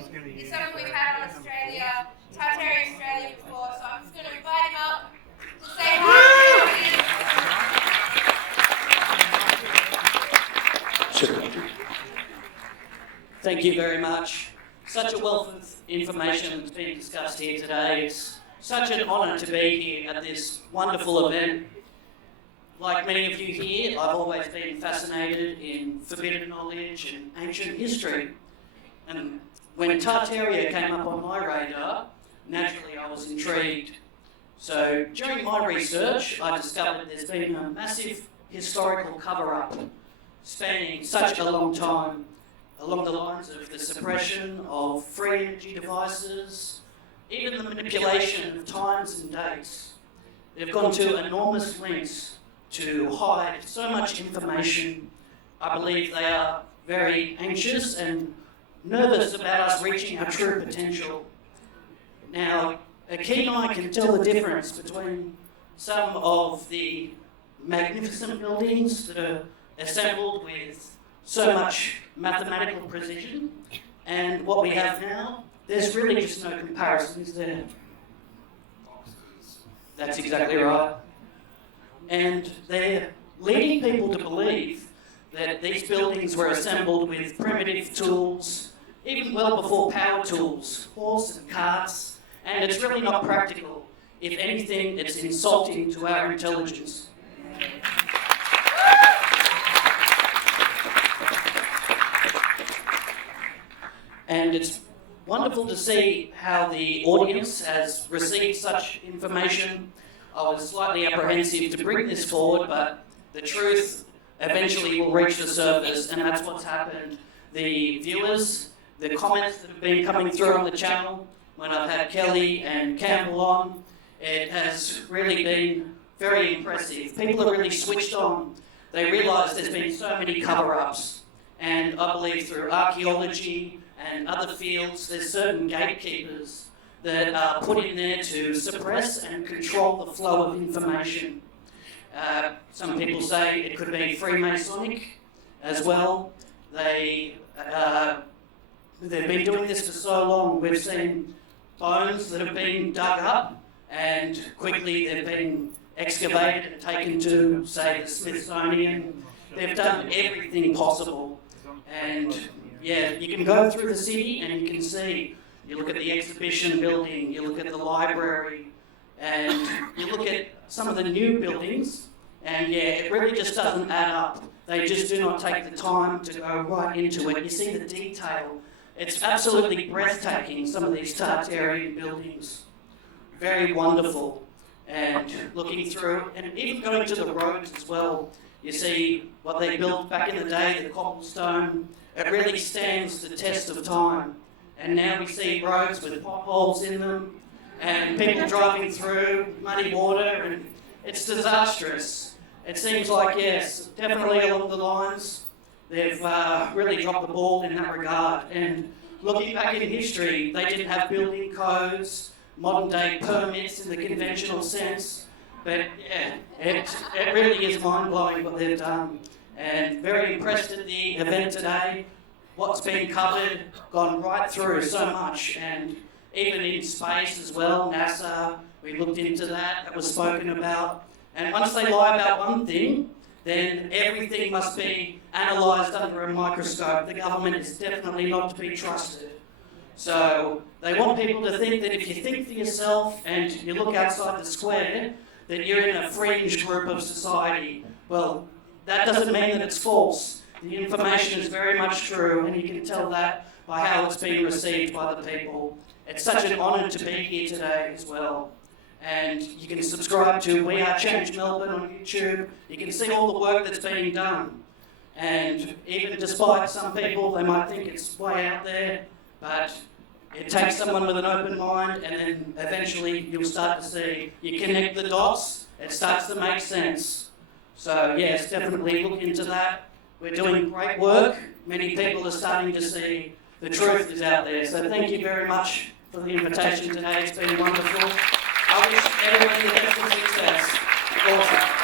He's someone we've had on Australia, Tartaria Australia before, so I'm just going to invite him up to say hi. Thank you very much. Such a wealth of information that's being discussed here today. It's such an honour to be here at this wonderful event. Like many of you here, I've always been fascinated in forbidden knowledge and ancient history. And when Tartaria came up on my radar, naturally I was intrigued. So during my research, I discovered there's been a massive historical cover-up spanning such a long time, along the lines of the suppression of free energy devices, even the manipulation of times and dates. They've gone to enormous lengths to hide so much information. I believe they are very anxious and nervous about us reaching our true potential. Now, a keen eye can tell the difference between some of the magnificent buildings that are assembled with so much mathematical precision and what we have now. There's really just no comparison, is there? That's exactly right. And they're leading people to believe that these buildings were assembled with primitive tools, even well before power tools, horse and carts, and it's really not practical. If anything, it's insulting to our intelligence. And it's wonderful to see how the audience has received such information. I was slightly apprehensive to bring this forward, but the truth eventually will reach the surface, and that's what's happened. The viewers, the comments that have been coming through on the channel, when I've had Kelly and Campbell on, it has really been very impressive. People are really switched on. They realise there's been so many cover-ups, and I believe through archaeology and other fields, there's certain gatekeepers that are put in there to suppress and control the flow of information. Some people say it could be Freemasonic as well. They've been doing this for so long. We've seen bones that have been dug up and quickly they've been excavated and taken to, say, the Smithsonian. They've done everything possible. And yeah, you can go through the city and you can see, you look at the exhibition building, you look at the library, and you look at some of the new buildings, and yeah, it really just doesn't add up. They just do not take the time to go right into it. You see the detail. It's absolutely breathtaking, some of these Tartarian buildings. Very wonderful. And looking through, and even going to the roads as well, you see what they built back in the day, the cobblestone. It really stands the test of time. And now we see roads with potholes in them, and people driving through, muddy water, and it's disastrous. It seems like, yes, definitely along the lines, they've really dropped the ball in that regard. And looking back in history, they didn't have building codes, modern day permits in the conventional sense, but yeah, it really is mind-blowing what they've done. And very impressed at the event today. What's been covered, gone right through so much, and even in space as well, NASA, we looked into that, that was spoken about. And once they lie about one thing, then everything must be analysed under a microscope. The government is definitely not to be trusted. So they want people to think that if you think for yourself and you look outside the square, that you're in a fringe group of society. Well, that doesn't mean that it's false. The information is very much true, and you can tell that by how it's being received by the people. It's such an honour to be here today as well. And you can subscribe to We Are Change Melbourne on YouTube. You can see all the work that's being done. And even despite some people, they might think it's way out there, but it takes someone with an open mind, and then eventually you'll start to see, you connect the dots, it starts to make sense. So yes, definitely look into that. We're doing great work. Many people are starting to see the truth is out there. So thank you very much for the invitation today. It's been wonderful. I wish everyone the best of success. Awesome.